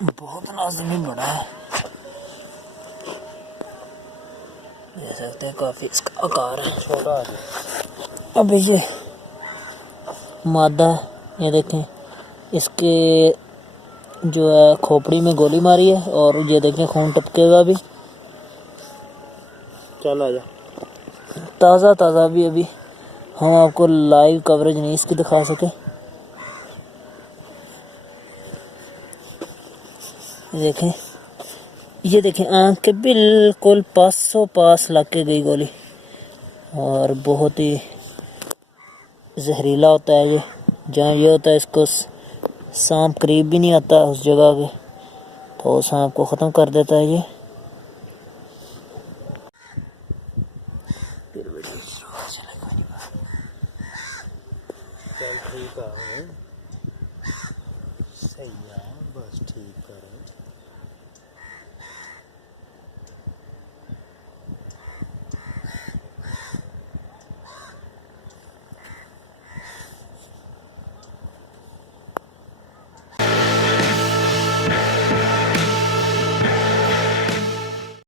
बहुत लाजमी बड़ा है, देख सकते हैं काफ़ी इसका आकार है, छोटा है। अब ये मादा, ये देखें इसके जो है खोपड़ी में गोली मारी है और ये देखें खून टपकेगा भी। चल आजा। ताज़ा भी अभी हम आपको लाइव कवरेज नहीं इसकी दिखा सके। ये देखें आँख के बिल्कुल पास लग के गई गोली, और बहुत ही जहरीला होता है ये। जहाँ ये होता है इसको सांप करीब भी नहीं आता उस जगह के, तो सांप को ख़त्म कर देता है ये। चल ठीक है, सही है, बस ठीक है।